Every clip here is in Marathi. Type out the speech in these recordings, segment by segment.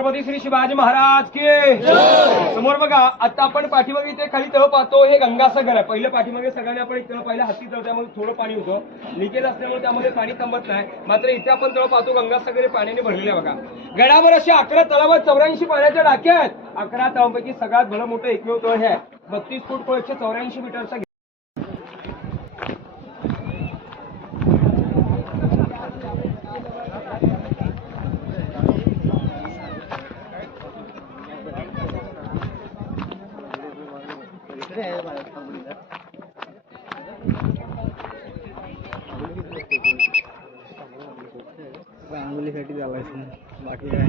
छत्रपती श्री शिवाजी महाराज की समोर बघा आता आपण पाठीमागे इथे खाली तळ पाहतो. हे गंगासागर आहे. पहिलं पाठीमागे सगळ्यांनी आपण एक तळ पाहिलं, हत्ती तळ, त्यामध्ये थोडं पाणी होतं, लिकेज असल्यामुळे त्यामध्ये पाणी थांबत नाही. मात्र इथे आपण तळ पाहतो गंगासागर पाण्याने भरलेलं आहे बघा. गडावर असे 11 तलावात 84 पाण्याच्या टाक्या आहेत. 11 तळांपैकी सगळ्यात भलं मोठं एकमेव तळ हे आहे. 32 फूट 184 मीटरचा. आंघोळीसाठी चालायचं, बाकी काय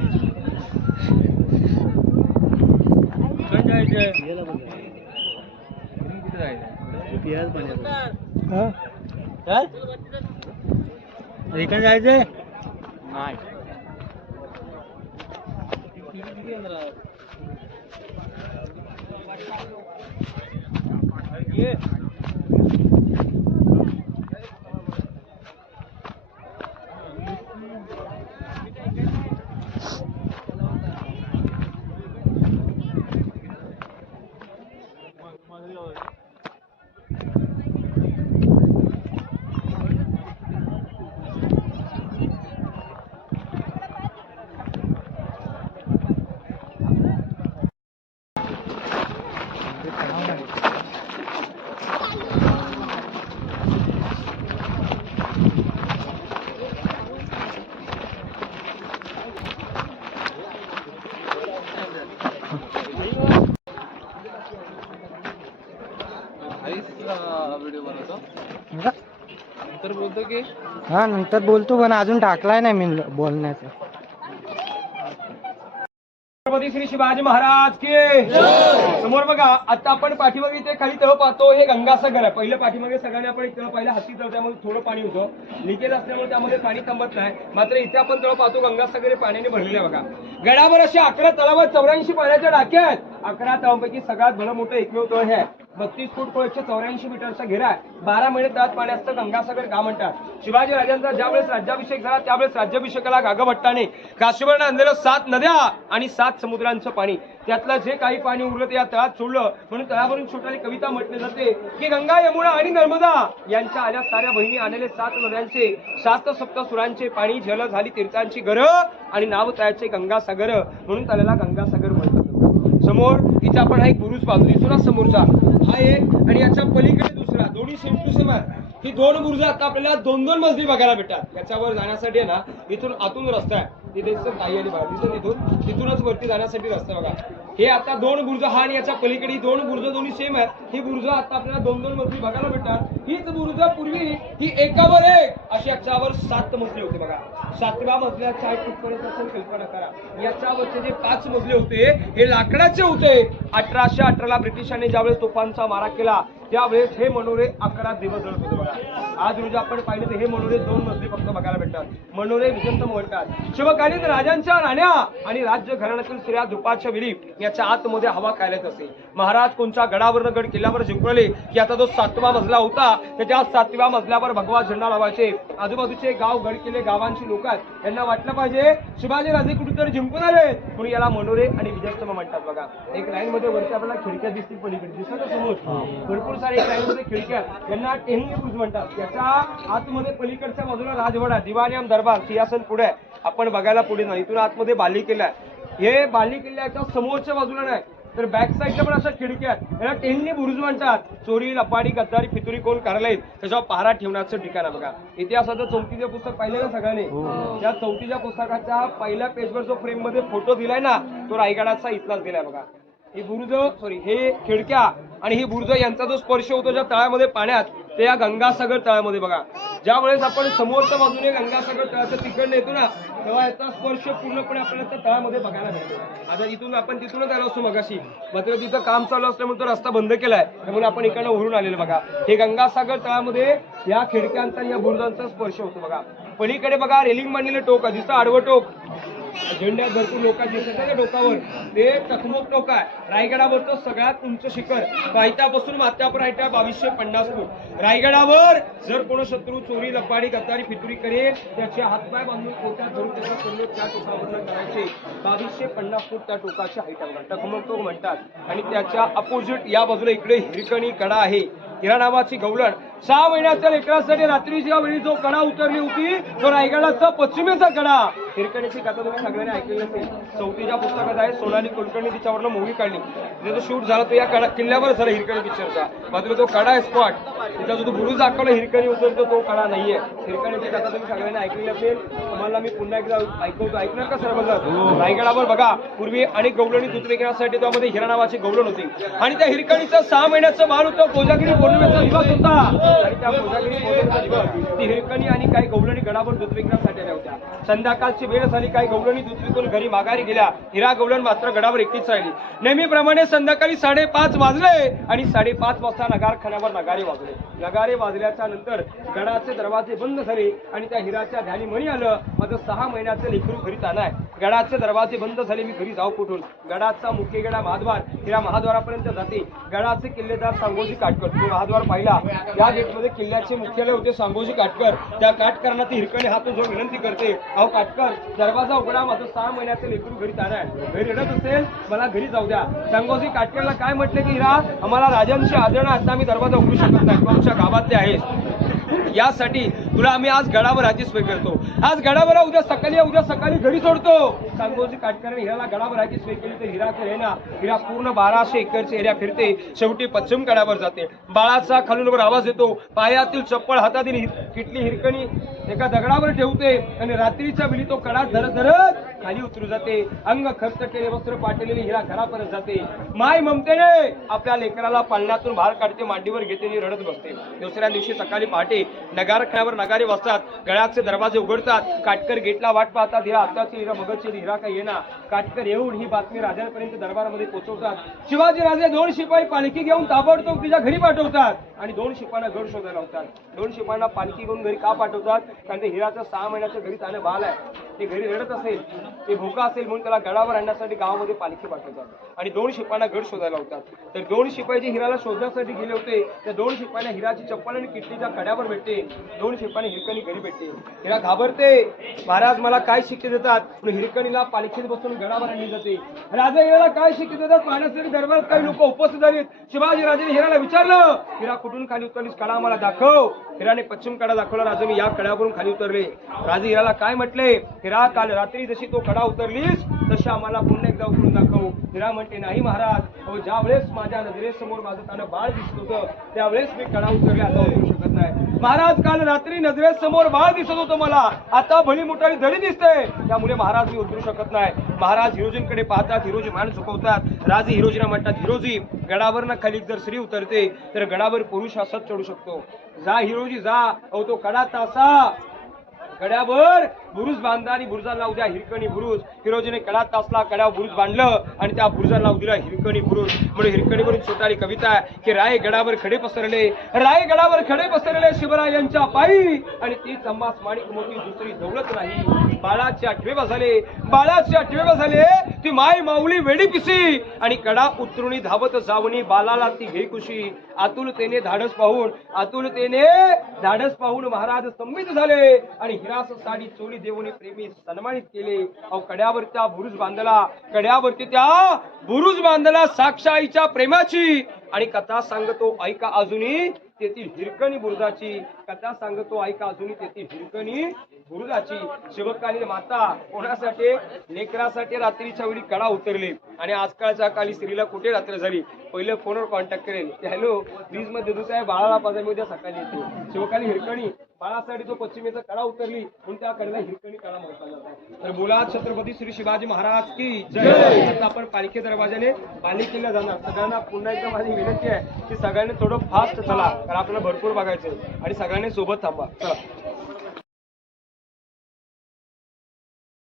इकडे जायचंय नाही. नंतर बोलतो की हा नंतर बोलतो, पण अजून टाकलाय नाही मी बोलण्याचं. छत्रपती श्री शिवाजी महाराज की समोर बघा आता आपण पाठीमागे इथे खाली तळ पाहतो. हे गंगासागर आहे. पहिलं पाठीमागे सगळ्यांनी आपण एक तळ पाहिलं, हत्ती तळ, त्यामध्ये थोडं पाणी होतं, लिकेज असल्यामुळे त्यामध्ये पाणी थांबत नाही. मात्र इथे आपण तळ पाहतो गंगासागर पाण्याने भरलेलं आहे बघा. गडावर असे 11 तलावात 84 पाण्याच्या टाक्या आहेत. 11 तळांपैकी सगळ्यात भलं मोठं एकमेव तळ हे आहे. 32 फूट 184 मीटरचा घेरा आहे. 12 महिने तळात पाणी असतं. गंगासागर का म्हणतात? शिवाजी राजांचा ज्यावेळेस राज्याभिषेक झाला त्यावेळेस राज्याभिषेकाला गागभट्टाने काशीवरनं आणलेलं 7 नद्या आणि 7 समुद्रांचं पाणी, त्यातलं जे काही पाणी उरलं ते या तळात सोडलं. म्हणून तळावरून छोटाली कविता म्हटली जाते की गंगा, यमुना आणि नर्मदा यांच्या आल्या साऱ्या बहिणी आणले 7 नद्यांचे, 7 सप्त सुरांचे पाणी, जल झाली तीर्थांची गर आणि नाव तयाचे गंगासागर, म्हणून त्याला गंगासागर म्हणतात. समोर इथे आपण हा एक बुरुज पाहतो, दिसतो समोरचा हा एक आणि याच्या पलीकडे दुसरा, दोन्ही सेम टू सेम आहे. ही 2 बुरुज आता आपल्याला 2-2 मजली बघायला भेटतात. याच्यावर जाण्यासाठी आहे ना, इथून आतून रस्ता आहे, तिथे काही आणि बाहेर दिसत, तिथूनच वरती जाण्यासाठी रस्ता बघा. हे आता 2 बुरुज, हा आणि याच्या पलीकडे 2 बुरुज दोन्ही सेम आहेत. ही बुरुज आता आपल्याला 2-2 मजली बघायला भेटतात. हीच बुरुज पूर्वी ही एकावर एक अशी याच्यावर 7 मजले होते बघा. 7व्या मजल्याच्या कुठपर्यंत असेल कल्पना करा. याच्यावरचे जे 5 मजले होते हे लाकडाचे होते. 1818ला ब्रिटिशांनी ज्यावेळेस तोफांचा मारा केला त्यावेळेस हे मनोरे 11 दिवस जळत होते बघा. आज रोजी आपण पाहिलं तर हे मनोरे 2 मजले फक्त बघायला भेटतात. मनोरे विजंत म्हणतात. शिवकालीन राजांच्या राण्या आणि राज्य घराण्यातील स्त्रिया धुपाच्या वेळी याच्या आतमध्ये हवा खायला असे. महाराज कोणत्या गडावरनं गड किल्ल्यावर जिंकले की आता जो 7वा मजला होता त्याच्या 7व्या मजल्यावर भगवा झेंडा लावायचे. आजूबाजूचे गाव गड किल्ले गावांची लोक आहेत, यांना वाटलं पाहिजे शिवाजी राजे कुठेतरी जिंकून आले, म्हणून याला मनोरे आणि विजयस्तंभ म्हणतात बघा. एक लाईन मध्ये वरती आपल्याला खिडक्या दिसतील, पलीकडे दिसतात समोर भरपूर सारे एक लाईन मध्ये खिडक्या, यांना टेहनी बुरुज म्हणतात. याच्या आतमध्ये पलीकडच्या बाजूला राजवाडा, दिवाणीम दरबार, सिंहासन पुढे आपण बघायला पुढे नाही. इथून आतमध्ये बाली किल्ला आहे. हे बाली किल्ल्याच्या समोरच्या बाजूला नाही तर बॅक साईडच्या पण अशा खिडक्या आहेत, याला टेहनी बुरुज म्हणतात. चोरी, लपाडी, गद्दारी, फितुरी कोण करायला त्याच्यावर पहारा ठेवण्याचं ठिकाण आहे बघा. इतिहासाचं 34चं पुस्तक पाहिलं ना सगळ्यांनी? त्या 34च्या पुस्तकाच्या पहिल्या पेजवर जो फ्रेम मध्ये फोटो दिलाय ना तो रायगडाचा इथलाच दिलाय बघा. ही बुरुज हे खिडक्या आणि ही बुरुज यांचा जो स्पर्श होतो ज्या तळ्यामध्ये पाण्यात ते या गंगासागर तळ्यामध्ये बघा. ज्या वेळेस आपण समोरच्या बाजूने गंगासागर तळ्याचं तिकडनं येतो ना तेव्हा याचा स्पर्श पूर्णपणे आपल्याला त्या तळ्यामध्ये बघायला मिळतो. आता इथून आपण तिथूनच आलो असतो मगाशी, मात्र तिथं काम चालू असल्यामुळे तो रस्ता बंद केलाय, त्यामुळे आपण इकडनं उरून आलेलो बघा. हे गंगासागर तळ्यामध्ये या खिडक्यांचा या बुरुजांचा स्पर्श होतो बघा. पलीकडे बघा रेलिंग बांधलेलं टोक दिसतं, आडवं टोक. झेंड्यात भरपूर लोक दिसत आहे डोकावर ते टकमक टोक आहे. रायगडावरचं सगळ्यात उंच शिखर पायथ्यापासून माथ्यापर्यंत 2250 फूट. रायगडावर जर कोण शत्रू चोरी लपाडी गद्दारी फितुरी करेल त्याचे हातपाय बांधून कोट्यात धरून त्याचा कल्लोळ त्या टोकावरून करायचे. 2250 फूट त्या टोकाची हाईट आहे, टकमक टोक म्हणतात. आणि त्याच्या अपोजिट या बाजूला इकडे हिरकणी कडा आहे. हिरा नावाची गवळण 6 महिन्याच्या लेकरासाठी रात्रीच्या वेळी जो कडा उतरली होती तो रायगडाचा पश्चिमेचा कडा. हिरकणीची कथा तुम्ही सगळ्यांनी ऐकली असेल. चौथीच्या पुस्तकात आहे. सोनाली कुलकर्णी तिच्यावरनं मूवी काढली. जो शूट झाला तो या किल्ल्यावर झाला हिरकणी पिक्चरचा. मात्र तो कडा आहे स्पॉट तिचा जो बुरुज दाखवला हिरकणी उतरतो तो कडा नाहीये. हिरकणीची कथा तुम्ही सगळ्यांनी ऐकलेली असेल. तुम्हाला मी पुन्हा एकदा ऐकवतो, ऐकणार का सर्वजण? रायगडावर बघा पूर्वी अनेक गवळणी दूध विकण्यासाठी त्यामध्ये हिरा नावाची गवळण होती आणि त्या हिरकणीचं 6 महिन्याचं बाळ होतं. कोजागिरी पौर्णिमेचा दिवस होता आणि त्या कोजागिरी पौर्णिमेचा दिवस ती हिरकणी आणि काही गवळणी गडावर दूध विकण्यासाठी आल्या होत्या. संध्याकाळची वेळ झाली, काही गवळणी दूध विकून घरी माघारी गेल्या. हिरा गवळण मात्र गडावर एकटीच राहिली. नेहमीप्रमाणे संध्याकाळी 5:30 वाजले आणि 5:30 वाजता नगारखान्यावर नगारे वाजले. नगारे वाजल्याच्या नंतर गडाचे दरवाजे बंद झाले आणि त्या हिराच्या ध्यानी म्हणी आलं, माझं 6 महिन्याचं लेकरू घरी आलाय. गडाचे दरवाजे बंद झाले, मी घरी जाऊ कुठून? गडाचा मुख्य गडा महाद्वार, हिरा महाद्वारापर्यंत जाते. गडाचे किल्लेदार सांगोजी काटकर, तो महाद्वार पाहिला. या गेटमध्ये किल्ल्याचे मुख्यालय होते सांगोजी काटकर. त्या काटकरांना ती हिरकणी हात जो विनंती करते, अहो काटकर दरवाजा उघडा, माझं 6 महिन्याचं लेकरू घरी आलाय. घरी रडत असेल, मला घरी जाऊ द्या. सांगोजी काटकरला काय म्हटले की हिरा, आम्हाला राजांची आदरण आता मी दरवाजा उघडू शकत नाही, तू आमच्या गावातले आहेस. यासाठी तुला आम्ही आज गडावर राहायची सोय करतो. आज गडावर उद्या सकाळी घरी सोडतो. सांगोजी काटकरांनी हिराला गडावर राहायची सोय केली तर हिरा तर ना हिरा पूर्ण 1200 एकरचे एरिया फिरते. शेवटी पश्चिम गडावर जाते. बाळाचा खालून आवाज येतो. पायातील चप्पल हातातील किटली हिरकणी एका दगडावर ठेवते आणि रात्रीच्या वेळी तो कडा धरत धरत खाली उतरू जाते. अंग खर्च केले, वस्त्र पाठवलेली हिरा घरापर्यंत जाते. माय ममतेने आपल्या लेकराला पालण्यातून बाहेर काढते, मांडीवर घेते आणि रडत बसते. दुसऱ्या दिवशी सकाळी पहाटे नगारखान्यावर नगारे वाजतात, गडाचे दरवाजे उघडतात. काटकर गेटला वाट पाहतात. हिरा आत्ताची हिरा मगरची हिरा काही येणार. काटकर येऊन ही बातमी राजांपर्यंत दरबारामध्ये पोहोचवतात. शिवाजी राजे 2 शिपाई पालखी घेऊन ताबडतोब तिच्या घरी पाठवतात आणि 2 शिपायांना गड शोधायला लावतात. 2 शिपायांना पालखी घेऊन घरी का पाठवतात? कारण ते हिराचं 6 महिन्याच्या घरी त्याने बाल आहे, ते घरी रडत असेल, ते भोका असेल म्हणून त्याला गडावर आणण्यासाठी गावामध्ये पालखी पाठवतात आणि 2 शिपायांना गड शोधायला लावतात. तर 2 शिपाई जे हिराला शोधण्यासाठी गेले होते त्या 2 शिपायांना हिराची चप्पल आणि किटलीच्या कड्यावर भेटते. 2 शिपायांना हिरकणी घरी भेटते. हिरा घाबरते, महाराज मला काय शिक्षा देतात? म्हणून हिरकणीला पालखीत बसून गडावर आणली जाते. राजा हिराला काय शिक्षा देतात पाहण्यासाठी दरबारात काही लोक उपस्थित झालीत. शिवाजी राजाने हिराला विचारलं, हिरा कुठून खाली उतरलीस? कडा आम्हाला दाखव. हिराने पश्चिम कडा दाखवला. राजा मी या कड्यावरून खाली उतरले. राजे हिराला काय म्हटले? हिरा काल रात्री जशी तो कडा उतरलीस तशी आम्हाला पुन्हा एकदा उतरून दाखव. हिरा म्हणते नाही महाराज, अहो ज्या वेळेस माझ्या नजरेसमोर माझं त्यानं बाळ दिसत होतं त्यावेळेस मी कडा उतरले, आता उतरू शकत नाही. महाराज काल रात्री नजरेसमोर बाळ दिसत होतं मला, आता भली मोठाली दडी दिसते, त्यामुळे महाराज मी उतरू शकत नाही. महाराज हिरोजींकडे पाहतात. हिरोजी मान झुकवतात. राजे हिरोजीला म्हणतात, हिरोजी गडावर खाली जर स्त्री उतरते तर गडावर पुरुष असत चढू शकतो. जा हिरोजी जा. अहो तो कडा तासा कड्यावर बुरुज बांधला आणि बुरुजाला लावू द्या हिरकणी बुरुज. हिरोजीने कडा तासला, कड्यावर बुरुज बांधलं आणि त्या बुरुजाला लावू दिला हिरकणी बुरुज. म्हणून हिरकणीवरून छोटाली कविता आहे की राय गडावर खडे पसरले, राय गडावर खडे पसरले शिवरायांच्या पायी आणि ती चंबास माणिक मोठी दुसरी दौलत नाही. बाळाचे 8वे झाले, बाळाचे 8वे झाले, ती माय माऊली वेडी पिसी आणि कडा उतरुणी धावत जावणी बालाला ती घे कुशी. आतुलतेने धाडस पाहून महाराज संमित झाले आणि हिरास साडी चोळी देऊन प्रेमी सन्मानित केले. अहो कड्यावर त्या बुरुज बांधला, कड्यावरती त्या बुरुज बांधला साक्षाईच्या प्रेमाची आणि कथा सांगतो ऐका अजूनही तेथील हिरकणी बुरुजाची. कथा सांगतो ऐका अजूनही तेथील हिरकणी बुरुजाची. शिवकालीन माता कोणासाठी? लेकरासाठी रात्रीच्या वेळी कडा उतरले आणि आजकालच्या काली स्त्रीला कुठे रात्र झाली? पहिले फोनवर कॉन्टॅक्ट करेल, हॅलो फ्रीज मध्ये दूध आहे, बाळाला पाजामी उद्या सकाळी येते. शिवकाली हिरकणी बाळासाठी तो पश्चिमेचा कडा उतरली म्हणून त्या कडेला हिरकणी कडा म्हणतात जातात. तर बोला छत्रपती श्री शिवाजी महाराज की जय. आता आपण पालखी दरवाजाने पालिकेला जाणार. सगळ्यांना पुन्हा एकदा माझी विनंती आहे की सगळ्यांनी थोडं फास्ट चला, कारण आपल्याला भरपूर बघायचंय आणि सगळ्यांनी सोबत थांबा. चला.